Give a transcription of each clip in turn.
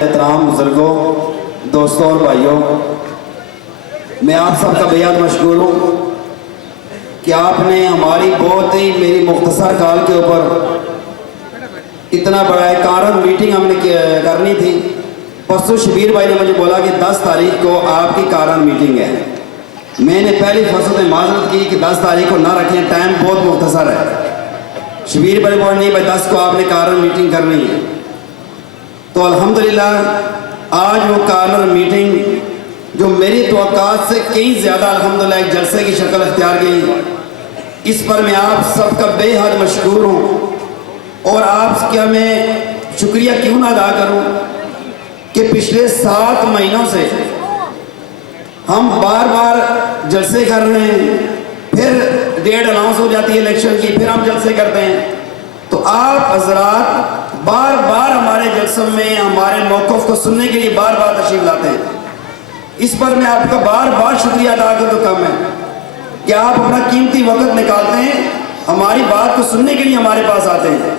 احترام بزرگوں، دوستوں اور بھائیوں، میں آپ سب کا بےحد مشکور ہوں کہ آپ نے ہماری بہت ہی میری مختصر کال کے اوپر اتنا بڑا ایک کارن میٹنگ ہم نے کرنی تھی۔ پرسوں شبیر بھائی نے مجھے بولا کہ 10 تاریخ کو آپ کی کارن میٹنگ ہے۔ میں نے پہلی فرصت میں معذرت کی کہ 10 تاریخ کو نہ رکھیں، ٹائم بہت مختصر ہے۔ شبیر بھائی بول نہیں بھائی 10 کو آپ نے کارن میٹنگ کرنی ہے، تو الحمدللہ آج وہ کارنر میٹنگ جو میری توقعات سے کہیں زیادہ الحمدللہ ایک جلسے کی شکل اختیار کی، اس پر میں آپ سب کا بے حد مشکور ہوں۔ اور آپ کا میں شکریہ کیوں نہ ادا کروں کہ پچھلے 7 مہینوں سے ہم بار بار جلسے کر رہے ہیں، پھر ڈیٹ اناؤنس ہو جاتی ہے الیکشن کی، پھر ہم جلسے کرتے ہیں، تو آپ حضرات بار بار ہمارے جلسوں میں ہمارے موقف کو سننے کے لیے بار بار تشریف لاتے ہیں۔ اس پر میں آپ کا بار بار شکریہ ادا کر تو کم ہے کہ آپ اپنا قیمتی وقت نکالتے ہیں، ہماری بات کو سننے کے لیے ہمارے پاس آتے ہیں۔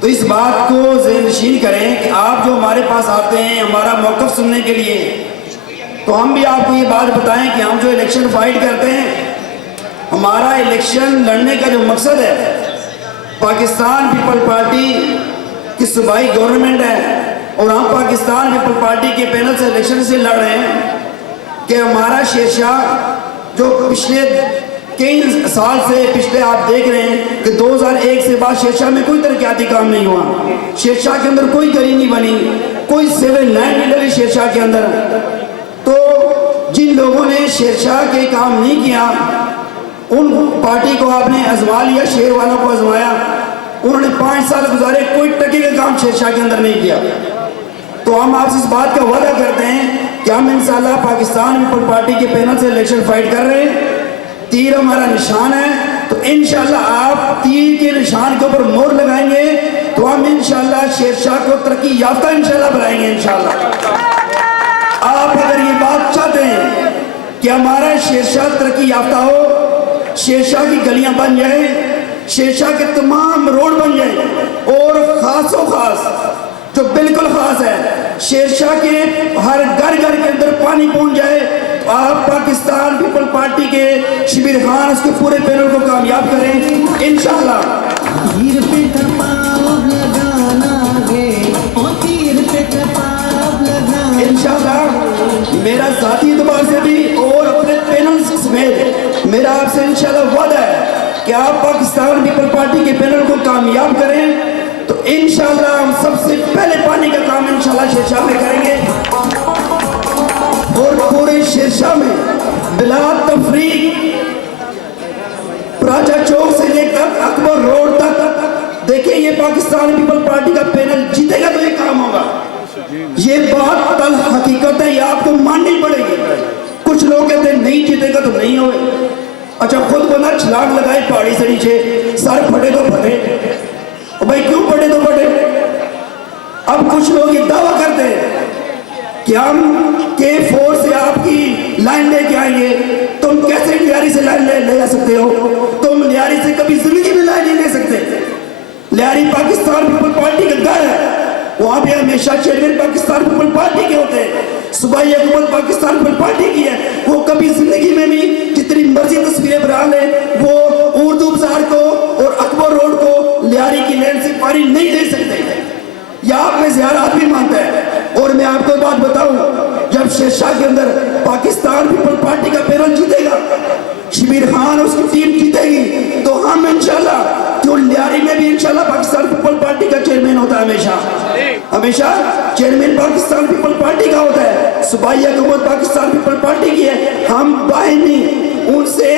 تو اس بات کو ذہن نشین کریں کہ آپ جو ہمارے پاس آتے ہیں ہمارا موقف سننے کے لیے، تو ہم بھی آپ کو یہ بات بتائیں کہ ہم جو الیکشن فائٹ کرتے ہیں، ہمارا الیکشن لڑنے کا جو مقصد ہے، پاکستان پیپل پارٹی کی صوبائی گورنمنٹ ہے اور ہم پاکستان پیپل پارٹی کے پینل سے الیکشن سے لڑ رہے ہیں کہ ہمارا شیر شاہ جو پچھلے کئی سال سے پچھلے آپ دیکھ رہے ہیں کہ 2001 سے بعد شیر شاہ میں کوئی ترقیاتی کام نہیں ہوا، شیر شاہ کے اندر کوئی گلی نہیں بنی، کوئی 7 لائن نہیں ڈلی شیر شاہ کے اندر۔ تو جن لوگوں نے شیر شاہ کے کام نہیں کیا ان پارٹی کو آپ نے آزما لیا، شیر والوں کو آزمایا، انہوں نے 5 سال گزارے، کوئی ٹکے کا کام شیر شاہ کے اندر نہیں کیا۔ تو ہم آپ سے اس بات کا وعدہ کرتے ہیں کہ ہم انشاءاللہ پاکستان پیپل پارٹی کے پینل سے الیکشن فائٹ کر رہے ہیں، تیر ہمارا نشان ہے، تو انشاءاللہ آپ تیر کے نشان کے اوپر مور لگائیں گے تو ہم انشاءاللہ شیر شاہ کو ترقی یافتہ انشاءاللہ بنائیں گے انشاءاللہ۔ آپ اگر یہ بات چاہتے ہیں کہ ہمارا شیر شاہ ترقی یافتہ ہو، شیر شاہ کی گلیاں بن جائیں، شیر شاہ کے تمام روڈ بن جائیں، اور خاص و خاص جو بالکل خاص ہے شیر شاہ کے ہر گھر کے اندر پانی پہنچ جائے، تو آپ پاکستان پیپل پارٹی کے شبیر خان اس کے پورے پینل کو کامیاب کریں انشاءاللہ۔ انشاءاللہ میرا ذاتی اعتبار سے بھی اور اپنے پینل سمیت میرا آپ سے انشاءاللہ وعدہ ہے کہ آپ پاکستان پیپل پارٹی کے پینل کو کامیاب کریں تو انشاءاللہ ہم سب سے پہلے پانی کا کام انشاءاللہ شیر شاہ میں کریں گے، اور پورے شیر شاہ میں بلا تفریق راجہ چوک سے لے کر اکبر روڈ تک دیکھیں یہ پاکستان پیپل پارٹی کا پینل جیتے گا تو یہ کام ہوگا۔ یہ بات تل حقیقت ہے، یہ آپ کو ماننی پڑے گی۔ کچھ لوگ کہتے ہیں نہیں جیتے گا تو نہیں ہوئے، اچھا خود کو نہ چھلانگ لگائے پہاڑی سے نیچے، سر پھٹے تو پھٹے، بھائی کیوں پھٹے تو پھٹے۔ اب کچھ لوگ یہ دعویٰ کرتے ہیں کہ ہم K4 سے آپ کی لائن لے کے آئیں گے، تم کیسے لیاری سے لائن لے جا سکتے ہو؟ تم لیاری سے کبھی زندگی میں لائن نہیں لے سکتے۔ لیاری پاکستان پیپل پارٹی کا گھر ہے، وہاں پہ ہمیشہ چیئرمین پاکستان پیپل پارٹی کے ہوتے ہیں، صوبائی حکومت پاکستان پیپل پارٹی کی ہے، وہ کبھی زندگی میں بھی جتنی مرضی تصویریں بنا لیں وہ اردو بازار کو اور اکبر روڈ کو لیاری کی لین سے پانی نہیں لے سکتے۔ یا آپ میں زیارات بھی مانتا ہے، اور میں آپ کو بات بتاؤں، جب شیر شاہ کے اندر پاکستان پیپل پارٹی کا پینل جیتے گا، شبیر خان اس کی ٹیم جیتے گی، تو ہم انشاءاللہ جو لیاری میں بھی انشاءاللہ پاکستان پیپل پارٹی کا چیئرمین ہوتا ہے، ہمیشہ چیئرمین پاکستان پیپل پارٹی کا ہوتا ہے، صوبائی حکومت پاکستان پیپل پارٹی کی ہے، ہم باہمی ان سے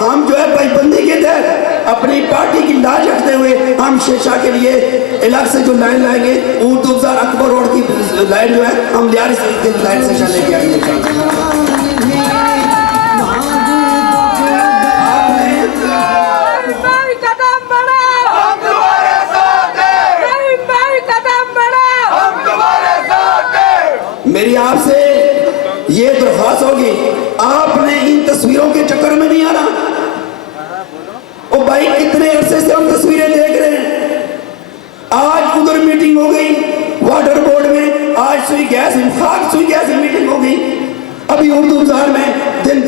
ہم جو ہے بھائی بندی کے تحت اپنی پارٹی کی لاج رکھتے ہوئے ہم شیر شاہ کے لیے علاق سے جو لائن لائیں گے، اردو بازار اکبر روڈ کی لائن جو ہے ہم لیاری سے لائن سے چلنے کے آئیں گے۔ میری آپ سے یہ درخواست ہوگی، آپ نے ان تصویروں کے چکر میں نہیں آنا۔ او بھائی کتنے عرصے سے ہم تصویریں دیکھ رہے ہیں، بات ہوئی کیسے میٹنگ ہو گئی. ابھی اردو بازار میں دن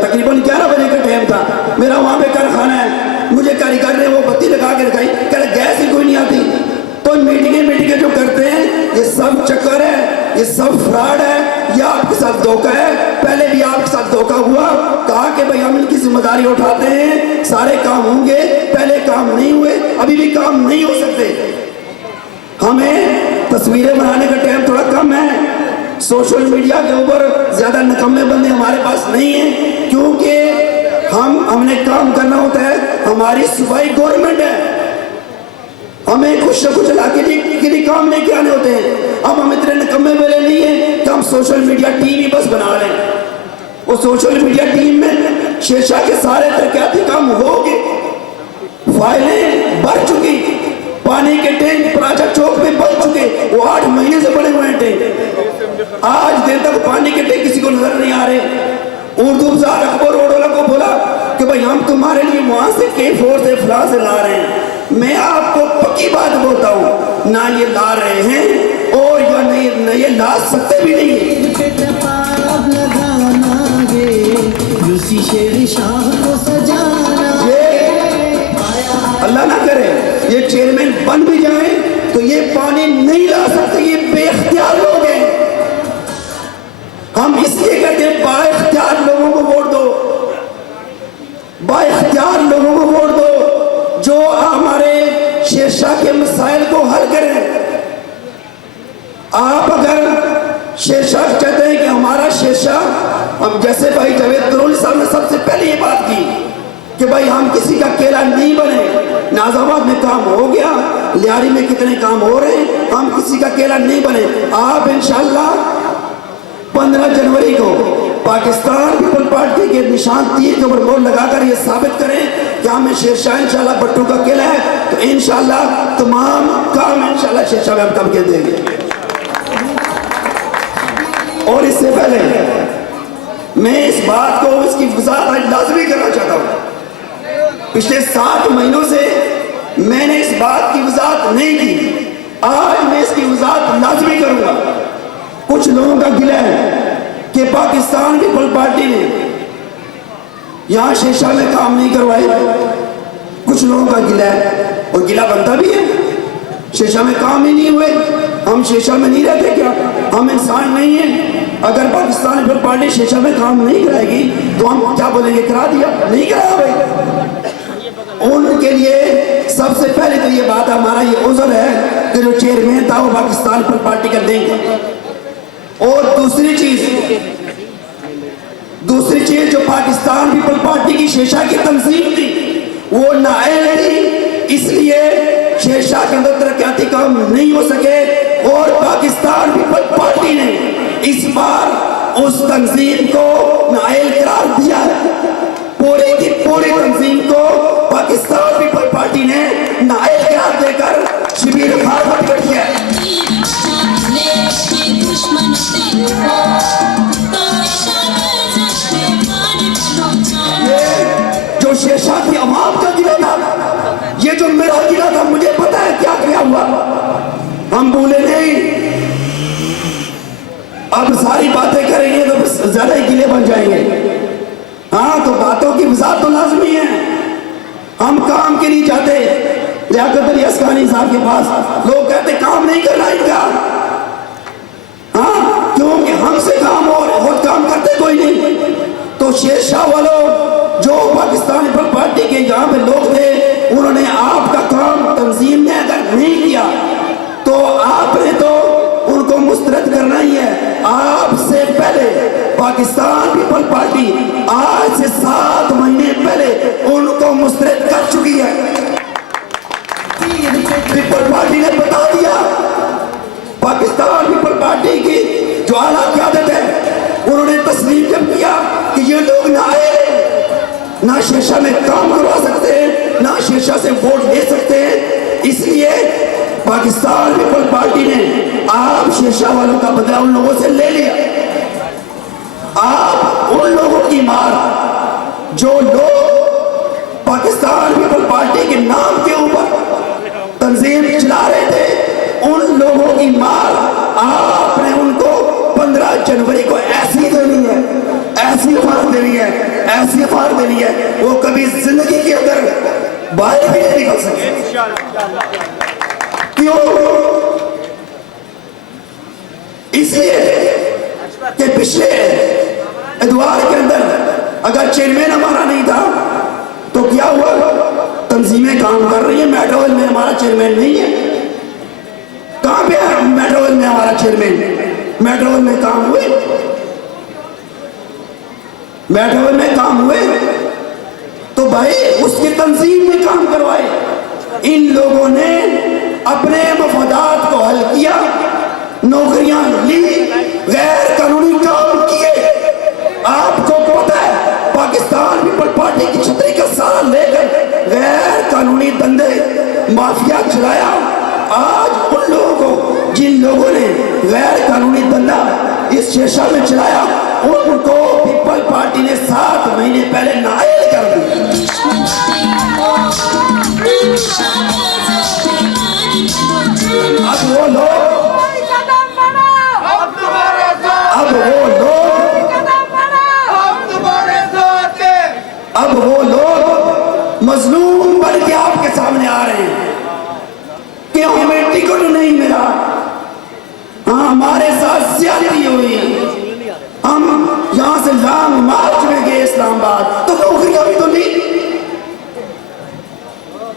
تقریباً 11 بجے کا ٹائم تھا, میرا وہاں پہ کارخانہ ہے, مجھے کاریگر نے وہ بتی لگا کے رکھائی, کہہ رہے گیس ہی کوئی نہیں آتی. تو میٹنگیں جو کرتے ہیں یہ سب چکر ہے, یہ سب فراڈ ہے, یہ آپ کے ساتھ دھوکہ ہے. پہلے بھی آپ کے ساتھ دھوکہ ہوا, کہا کہ بھائی ہم ان کی ذمہ داری اٹھاتے ہیں, سارے کام ہوں گے, پہلے کام نہیں ہوئے, ابھی بھی کام نہیں ہو سکتے. ہمیں تصویریں بنانے کا ٹائم تھوڑا کم ہے, سوشل میڈیا کے اوپر زیادہ نکمے بندے ہمارے پاس نہیں ہیں, کیونکہ ہم نے کام کرنا ہوتا ہے, ہماری صوبائی گورنمنٹ ہے, ہمیں کچھ نہ کچھ علاقے کے لیے کام لے کے آنے ہوتے ہیں. اب ہم اتنے نکمے والے نہیں ہیں کہ ہم سوشل میڈیا ٹیم ہی بس بنا لیں. وہ سوشل میڈیا ٹیم میں شیشہ کے سارے ترقیاتی کام ہو گئے, فائلیں بڑھ چکی, پانی کے ٹینک پراجا چوک میں بن چکے, وہ 8 مہینے سے بڑے ہوئے ہیں ٹینک, آج دن تک پانی کے ٹینک کسی کو نظر نہیں آ رہے. اردو بازار اکبر روڈ والا کو بولا کہ بھائی ہم تمہارے لیے وہاں سے K4 سے فلاں سے لا رہے ہیں. میں آپ کو پکی بات بولتا ہوں, نہ یہ لا رہے ہیں اور یا نہ یہ لا سکتے بھی نہیں ہیں. اللہ نہ کرے یہ چیئرمین بن بھی جائیں تو یہ پانی نہیں لا سکتے, یہ بے اختیار لوگ ہیں. ہم اس لیے کہتے ہیں با اختیار لوگوں کو ووٹ دو, با اختیار لوگوں کو ووٹ دو جو ہمارے شیرشاہ کے مسائل کو حل کریں. آپ اگر شیرشاہ چاہتے ہیں کہ ہمارا شیرشاہ, ہم جیسے بھائی جاوید ترول صاحب نے سب سے پہلے یہ بات کی کہ بھائی ہم کسی کا کیلا نہیں بنے, ناز آباد میں کام ہو گیا, لیاری میں کتنے کام ہو رہے ہیں, ہم کسی کا کیلا نہیں بنے. آپ انشاءاللہ 15 جنوری کو پاکستان پیپل پارٹی کے نشان تیر کے اوپر مہر لگا کر یہ ثابت کریں کہ ہمیں شیرشاہ انشاءاللہ بٹو کا قلعہ ہے, تو انشاءاللہ تمام کام انشاءاللہ شیرشاہ میں ہم کم کے دیں گے. اور اس سے پہلے میں اس بات کو, اس کی وضاحت لازمی کرنا چاہتا ہوں. پچھلے 7 مہینوں سے میں نے اس بات کی وضاحت نہیں کی, آج میں اس کی وضاحت لازمی کروں گا. کچھ لوگوں کا گلہ ہے کہ پاکستان پیپل پارٹی نے یہاں شیشہ میں کام نہیں کروائے. کچھ لوگوں کا گلہ ہے, اور گلہ بنتا بھی ہے, شیشہ میں کام ہی نہیں ہوئے. ہم شیشہ میں نہیں رہتے کیا؟ ہم انسان نہیں ہیں؟ اگر پاکستان پیپل پارٹی شیشہ میں کام نہیں کرائے گی تو ہم کیا بولیں گے, کرا دیا, نہیں کرایا بھائی. ان کے لیے سب سے پہلے تو یہ بات, ہمارا یہ عذر ہے کہ جو چیئرمین تھا وہ پاکستان پیپل پارٹی کا نہیں تھا. اور دوسری چیز جو پاکستان پیپل پارٹی کی شیشہ کی تنظیم تھی وہ نااہل تھی, اس لیے شیشہ کے اندر ترقیاتی کام نہیں ہو سکے. اور پاکستان پیپل پارٹی نے اس بار اس تنظیم کو نااہل قرار دیا ہے. پوری کی پوری تنظیم کو پاکستان پیپل پارٹی نے نااہل قرار دے کر شبیر خان پر پکڑ کیا ہے. جو شیشہ کی عوام کا گلہ تھا, یہ جو میرا گلہ تھا, مجھے پتا ہے کیا کیا ہوا. ہم بھولے نہیں, اب ساری باتیں کریں گے تو زیادہ ہی گلے بن جائیں گے. ہاں تو باتوں کی وضاحت تو لازمی ہے. ہم کام کے نہیں جاتے. لیاقت علی اسکانی صاحب کے پاس لوگ کہتے کام نہیں کرنا ان کا, ہاں کیونکہ ہم سے کام اور خود کام کرتے کوئی نہیں. تو شیرشاہ والوں جو پاکستان پیپل پارٹی کے یہاں پہ لوگ تھے, انہوں نے آپ کا کام تنظیم نے اگر نہیں کیا تو آپ نے تو ان کو مسترد کرنا ہی ہے. آپ سے پہلے پاکستان پیپل پارٹی آج سے 7 مہینے پہلے ان کو مسترد کر چکی ہے. پیپل پارٹی نے بتا دیا, پاکستان پیپل پارٹی کی جو اعلیٰ قیادت ہے انہوں نے تسلیم جب کیا کہ یہ لوگ نہ آئے, نہ شیشہ میں کام کروا سکتے ہیں, نہ شیشہ سے ووٹ لے سکتے ہیں. اس لیے پاکستان پیپل پارٹی نے آپ شیشہ والوں کا بدلہ ان لوگوں سے لے لیا. آپ ان لوگوں کی مار جو لوگ پاکستان پیپل پارٹی کے نام کے اوپر تنظیم چلا رہے تھے, ان لوگوں کی مار آپ نے ان کو 15 ایسی افواہ دینی ہے وہ کبھی زندگی کے اندر باہر بھی نہیں نکل سکے. کیوں؟ اس لیے کہ پچھلے ادوار کے اندر اگر چیئرمین ہمارا نہیں تھا تو کیا ہوا؟ تنظیمیں کام کر رہی ہیں. میٹرول میں ہمارا چیئرمین نہیں ہے. کہاں پہ ہے میٹرول میں ہمارا چیئرمین؟ میٹرول میں کام ہوئے، میٹرول میں کام ہوئے تو بھائی اس کی تنظیم میں کام کروائے. ان لوگوں نے اپنے مفادات کو حل کیا، نوکریاں لی، غیر قانونی کام کیے. آپ کو پتہ ہے پاکستان پیپل پارٹی کی چھتری کا سارا لے کر غیر قانونی دندے مافیا چلایا. آج ان لوگوں کو جن لوگوں نے غیر قانونی دندہ اس شیشہ میں چلایا ان کو پیپل پارٹی نے 7 مہینے پہلے نائل کر دیا. اب وہ لوگ مظلوم بن کے آپ کے سامنے آ رہے ہیں کہ ہمیں ٹکٹ نہیں ملا. ہاں ہمارے ساتھ زیادتی ہوئی، ہم یہاں سے لانگ مارچ میں گئے اسلام آباد تو نوکریاں بھی تو لی،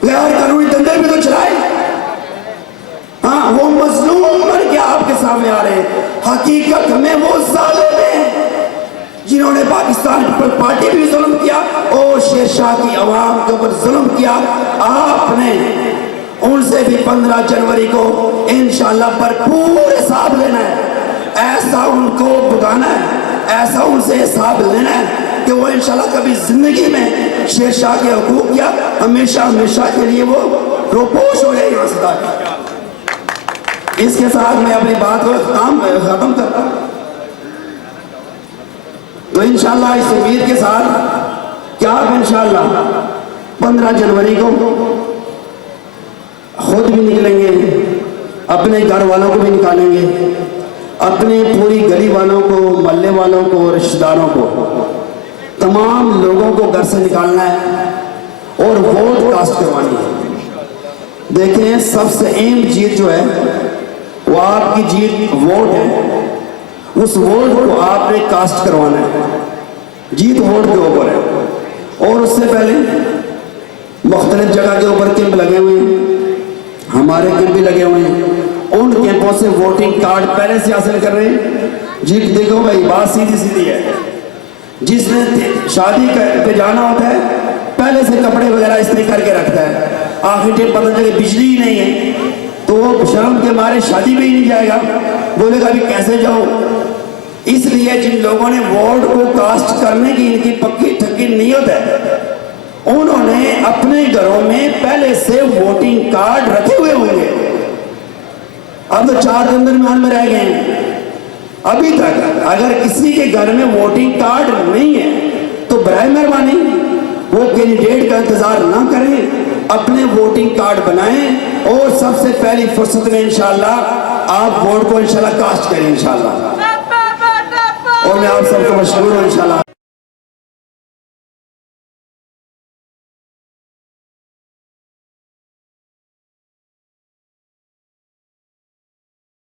غیر قانونی دندے بھی تو چلائے. ہاں وہ مظلوم بن کے آپ کے سامنے آ رہے ہیں. حقیقت میں وہ ظالم ہیں جنہوں نے پاکستان پیپل پارٹی بھی ظلم کیا اور شیرشاہ کی عوام کے اوپر ظلم کیا. آپ نے ان سے بھی 15 جنوری کو انشاءاللہ بھرپور حساب لینا ہے. ایسا ان کو بگانا ہے، ایسا ان سے حساب لینا ہے کہ وہ انشاءاللہ کبھی زندگی میں شیرشاہ کے حقوق کیا ہمیشہ ہمیشہ کے لیے وہ روپوش ہو جائے یہاں سے تک. اس کے ساتھ میں اپنی بات کو ختم کرتا ہوں. تو انشاءاللہ اس امید کے ساتھ کہ آپ انشاءاللہ 15 جنوری کو خود بھی نکلیں گے، اپنے گھر والوں کو بھی نکالیں گے، اپنے پوری گلی والوں کو، محلے والوں کو، رشتہ داروں کو، تمام لوگوں کو گھر سے نکالنا ہے اور ووٹ کاسٹ کروانی ہے. دیکھیں سب سے اہم چیز جو ہے وہ آپ کی جیت ووٹ ہے. اس ووٹ کو آپ نے کاسٹ کروانا ہے. جیت ووٹ کے اوپر ہے. اور اس سے پہلے مختلف جگہ کے اوپر کیمپ لگے ہوئے ہیں، ہمارے کیمپ بھی لگے ہوئے ہیں. ان کیمپوں سے ووٹنگ کارڈ پہلے سے حاصل کر رہے ہیں. جیت دیکھو بھائی بات سیدھی سیدھی ہے. جس نے شادی پہ جانا ہوتا ہے پہلے سے کپڑے وغیرہ استری کر کے رکھتا ہے. آخری ٹائم پتہ چلے بجلی ہی نہیں ہے تو وہ شرم کے مارے شادی میں ہی نہیں جائے گا، بولے گا ابھی کیسے جاؤں. اس لیے جن لوگوں نے ووٹ کو کاسٹ کرنے کی ان کی پکی ٹھکی نیت ہے انہوں نے اپنے گھروں میں پہلے سے ووٹنگ کارڈ رکھے ہوئے ہوں گے. اب تو 4 دن درمیان میں رہ گئے ہیں. ابھی تک اگر کسی کے گھر میں ووٹنگ کارڈ نہیں ہے تو برائے مہربانی وہ کینڈیڈیٹ کا انتظار نہ کریں، اپنے ووٹنگ کارڈ بنائیں اور سب سے پہلی فرصت میں انشاءاللہ آپ ووٹ کو انشاءاللہ کاسٹ کریں انشاءاللہ. اور میں آپ سب کو مشکور ہوں انشاءاللہ.